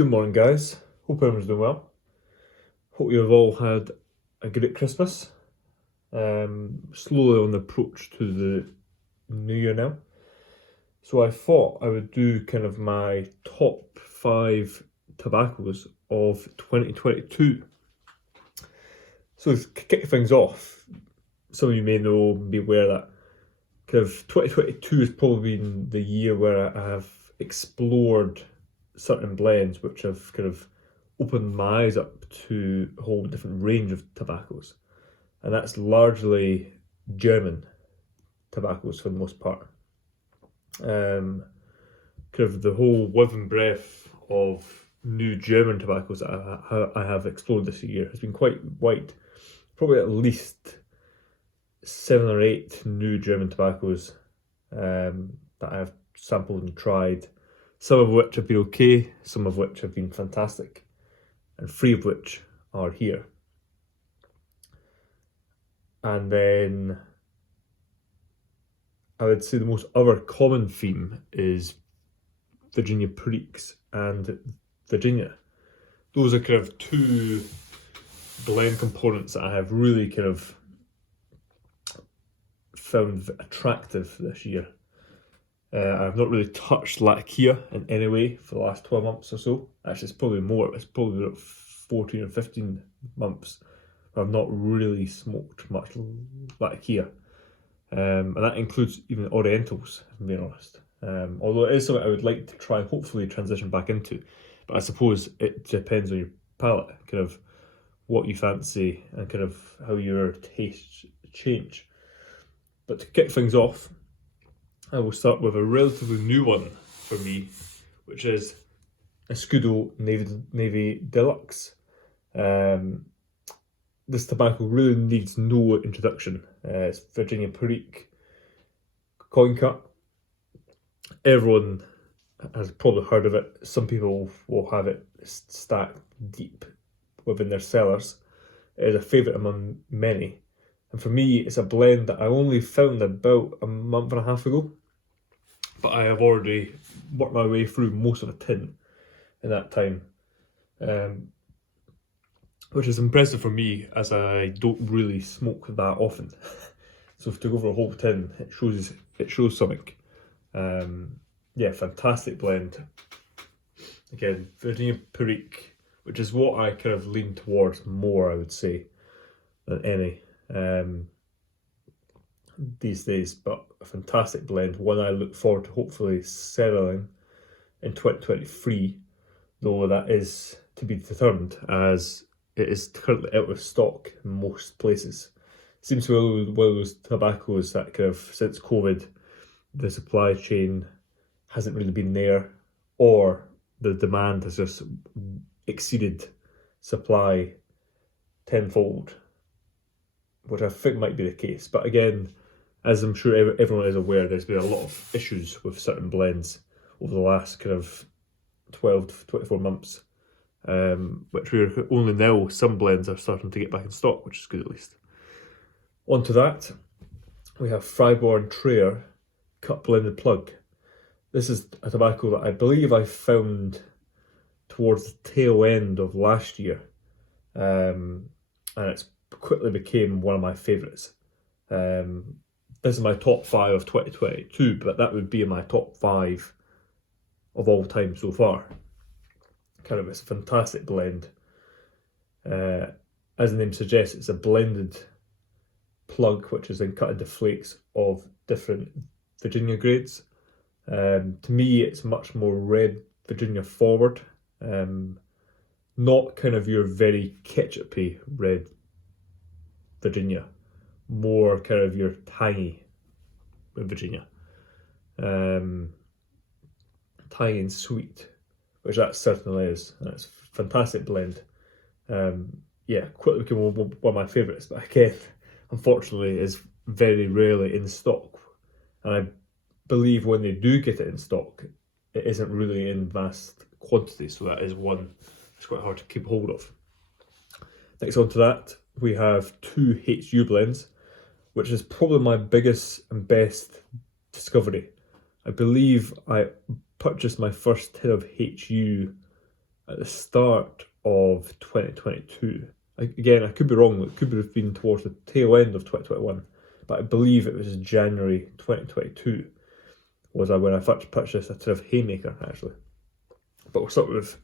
Good morning, guys. Hope everyone's doing well. Hope you've all had a great Christmas. Slowly on the approach to the new year now. So I thought I would do kind of my top 5 tobaccos of 2022. So to kick things off, some of you may know, be aware that kind of 2022 has probably been the year where I have explored certain blends which have kind of opened my eyes up to a whole different range of tobaccos, and that's largely German tobaccos for the most part. Kind of the whole width and breadth of new German tobaccos that I have explored this year has been quite wide. Probably at least 7 or 8 new German tobaccos that I have sampled and tried. Some of which have been okay, some of which have been fantastic, and 3 of which are here. And then I would say the most other common theme is Virginia Periques and Virginia. Those are kind of 2 blend components that I have really kind of found attractive this year. I've not really touched Latakia in any way for the last 12 months or so. Actually, it's probably more. It's probably about 14 or 15 months. I've not really smoked much Latakia. And that includes even Orientals, if I'm being honest. Although it is something I would like to try and hopefully transition back into. But I suppose it depends on your palate, kind of what you fancy and kind of how your tastes change. But to kick things off, I will start with a relatively new one for me, which is Escudo Navy Deluxe. This tobacco really needs no introduction. It's Virginia Perique coin cut. Everyone has probably heard of it. Some people will have it stacked deep within their cellars. It is a favourite among many. And for me, it's a blend that I only found about a month and a half ago. But I have already worked my way through most of a tin in that time. Which is impressive for me, as I don't really smoke that often. So to go for a whole tin, it shows something. Yeah, fantastic blend. Again, Virginia Perique, which is what I kind of lean towards more, I would say, than any these days. But a fantastic blend, one I look forward to hopefully selling in 2023, though that is to be determined, as it is currently out of stock in most places. It seems to be one of those tobaccos that kind of, since COVID, the supply chain hasn't really been there, or the demand has just exceeded supply tenfold, which I think might be the case. But again, as I'm sure everyone is aware, there's been a lot of issues with certain blends over the last kind of 12 to 24 months, which we're only now, some blends are starting to get back in stock, which is good at least. On to that, we have Freiburg Trier cut blended plug. This is a tobacco that I believe I found towards the tail end of last year, and it's quickly became one of my favourites. This is my top 5 of 2022, but that would be in my top 5 of all time so far. Kind of, it's a fantastic blend. As the name suggests, it's a blended plug which is then cut into flakes of different Virginia grades. To me, it's much more red Virginia forward, not kind of your very ketchupy red Virginia, more kind of your tangy Virginia, tangy and sweet, which that certainly is, and it's a fantastic blend. Yeah, quickly became one of my favourites, but again, unfortunately, is very rarely in stock, and I believe when they do get it in stock, it isn't really in vast quantities, so that is one it's quite hard to keep hold of. Next on to that, we have 2 HU blends, which is probably my biggest and best discovery. I believe I purchased my first tin of HU at the start of 2022. Again, I could be wrong, it could have been towards the tail end of 2021, but I believe it was January 2022 was when I first purchased a sort of Haymaker, actually. But we'll start with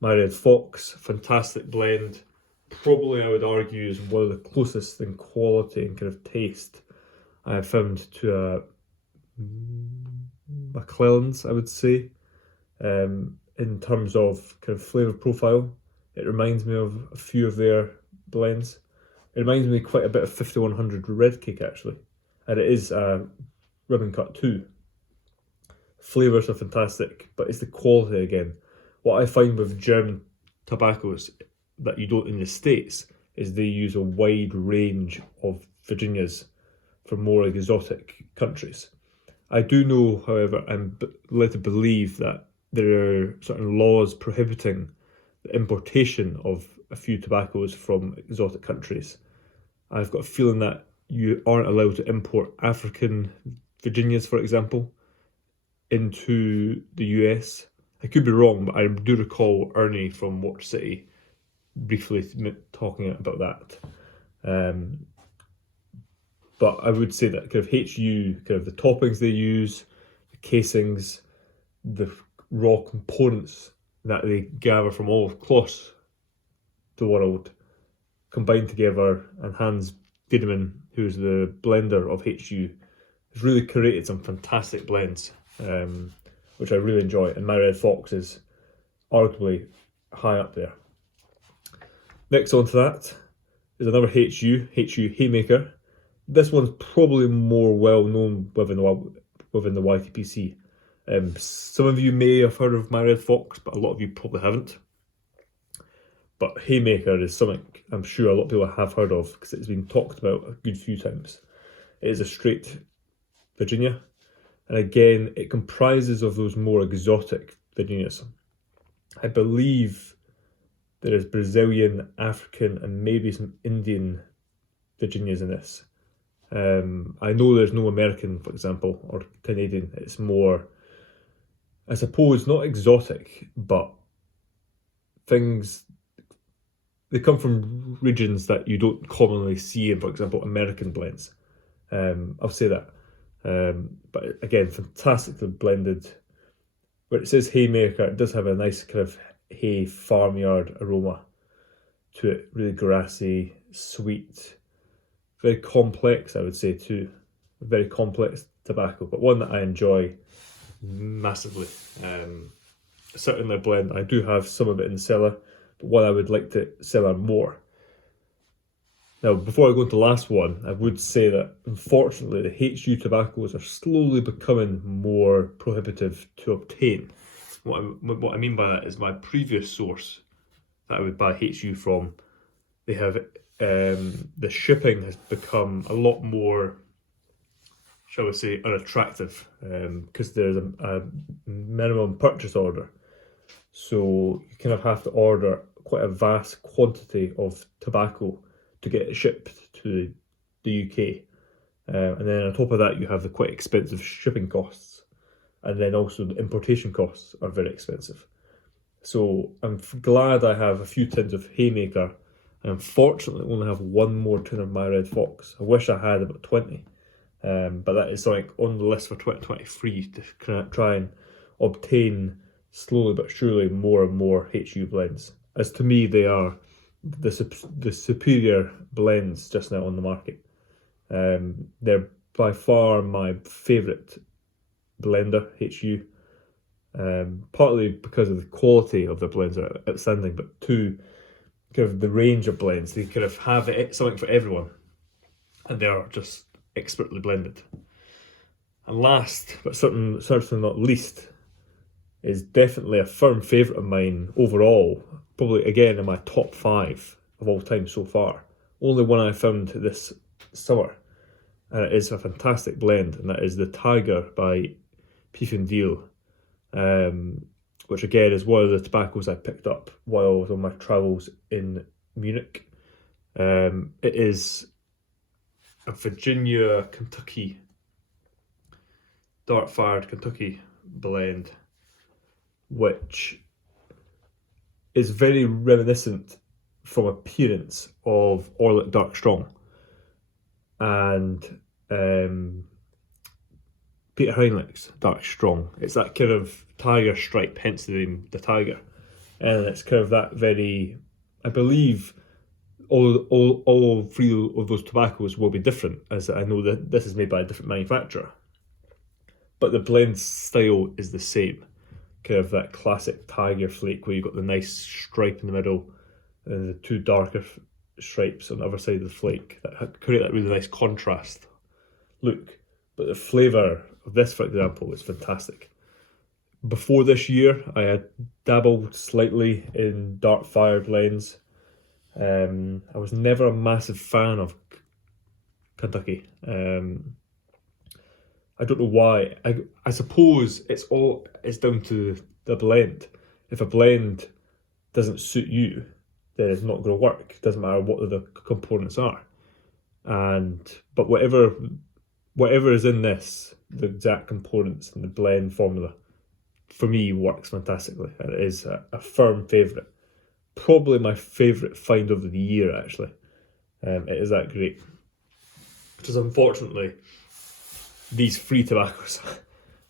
my Red Fox, fantastic blend. Probably I would argue is one of the closest in quality and kind of taste I have found to a McClellan's, I would say. In terms of kind of flavour profile, it reminds me of a few of their blends. It reminds me quite a bit of 5100 Red Cake, actually, and it is a ribbon cut too. Flavours are fantastic, but it's the quality again. What I find with German tobaccos that you don't in the States is they use a wide range of Virginias from more exotic countries. I do know, however, I'm led to believe that there are certain laws prohibiting the importation of a few tobaccos from exotic countries. I've got a feeling that you aren't allowed to import African Virginias, for example, into the US. I could be wrong, but I do recall Ernie from Watch City briefly talking about that. But I would say that kind of HU, kind of the toppings they use, the casings, the raw components that they gather from all across the world, combined together, and Hans Diedemann, who's the blender of HU, has really created some fantastic blends, which I really enjoy, and my Red Fox is arguably high up there. Next on to that is another HU Haymaker. This one's probably more well known within the YTPC. Some of you may have heard of my Red Fox, but a lot of you probably haven't. But Haymaker is something I'm sure a lot of people have heard of because it's been talked about a good few times. It is a straight Virginia, and again, it comprises of those more exotic Virginias. I believe there is Brazilian, African, and maybe some Indian Virginias in this. I know there's no American, for example, or Canadian. It's more, I suppose, not exotic, but things, they come from regions that you don't commonly see in, for example, American blends. I'll say that. But again, fantastically blended. Where it says Haymaker, it does have a nice kind of hay farmyard aroma to it, really grassy, sweet, very complex, I would say too. Very complex tobacco, but one that I enjoy massively. Certainly a blend. I do have some of it in the cellar, but one I would like to cellar more. Now, before I go into the last one, I would say that unfortunately the HU tobaccos are slowly becoming more prohibitive to obtain. What I mean by that is my previous source that I would buy HU from, they have the shipping has become a lot more, shall we say, unattractive because there's a minimum purchase order. So you kind of have to order quite a vast quantity of tobacco to get it shipped to the UK. And then on top of that, you have the quite expensive shipping costs. And then also the importation costs are very expensive. So I'm glad I have a few tins of Haymaker. I unfortunately only have one more tin of my Red Fox. I wish I had about 20. But that is something on the list for 2023 to try and obtain slowly but surely more and more HU blends. As to me, they are the superior blends just now on the market. They're by far my favourite blender, HU. Partly because of the quality of the blends are outstanding, but two, kind of the range of blends. They kind of have something for everyone, and they are just expertly blended. And last, but certainly not least, is definitely a firm favourite of mine overall. Probably again in my top 5 of all time so far. Only one I found this summer, and it is a fantastic blend, and that is the Tiger by Piefendiehl, which again is one of the tobaccos I picked up while I was on my travels in Munich. It is a Virginia, Kentucky, dark-fired Kentucky blend, which is very reminiscent from appearance of Orlick Dark Strong and Peter Heinrich's Dark Strong. It's that kind of tiger stripe, hence the name the tiger, and it's kind of that very, I believe all three of those tobaccos will be different, as I know that this is made by a different manufacturer, but the blend style is the same, kind of that classic tiger flake where you've got the nice stripe in the middle and the two darker stripes on the other side of the flake that create that really nice contrast look. But the flavour of this, for example, is fantastic. Before this year, I had dabbled slightly in dark fire blends. I was never a massive fan of Kentucky. I don't know why. I suppose it's down to the blend. If a blend doesn't suit you, then it's not going to work. It doesn't matter what the components are. But whatever is in this, the exact components and the blend formula, for me works fantastically, and it is a firm favourite. Probably my favourite find of the year, actually. It is that great. Because unfortunately, these free tobaccos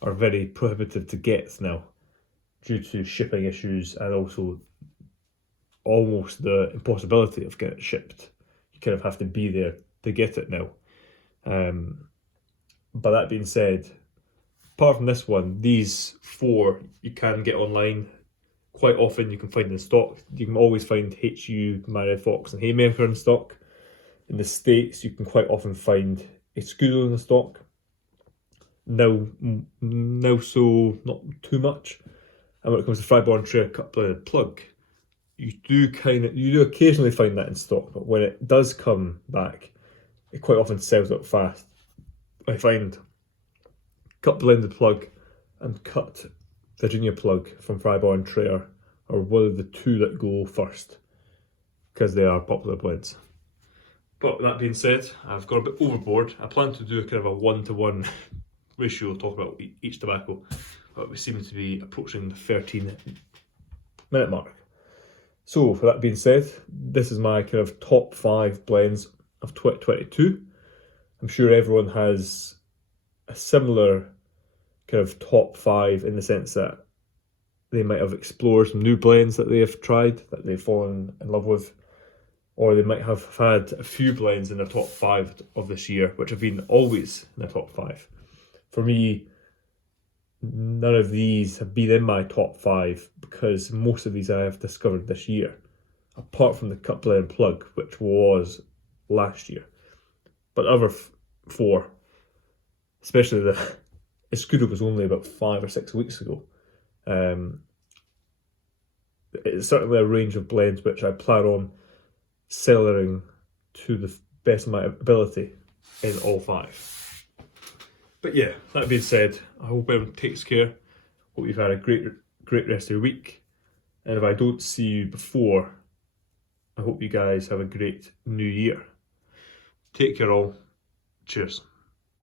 are very prohibitive to get now due to shipping issues and also almost the impossibility of getting it shipped. You kind of have to be there to get it now. But that being said, apart from this one, these four you can get online. Quite often you can find in stock. You can always find HU, Married Fox and Haymaker in stock. In the States, you can quite often find Escudo in stock. Now so not too much. And when it comes to Freiburg Trier cut bladed plug, you do occasionally find that in stock, but when it does come back, it quite often sells out fast. I find cut blended plug and cut Virginia plug from Freiburg Trier are one of the two that go first because they are popular blends. But with that being said, I've got a bit overboard. I plan to do a kind of a 1-to-1 ratio, talk about each tobacco, but we seem to be approaching the 13-minute mark. So with that being said, this is my kind of top 5 blends of 2022. I'm sure everyone has a similar kind of top 5 in the sense that they might have explored some new blends that they have tried, that they've fallen in love with, or they might have had a few blends in their top 5 of this year, which have been always in their top 5. For me, none of these have been in my top 5 because most of these I have discovered this year, apart from the cut blend plug, which was last year. But the other 4, especially the Escudo, was only about 5 or 6 weeks ago. It's certainly a range of blends which I plan on cellaring to the best of my ability in all 5. But yeah, that being said, I hope everyone takes care. Hope you've had a great rest of your week. And if I don't see you before, I hope you guys have a great new year. Take care all. Cheers.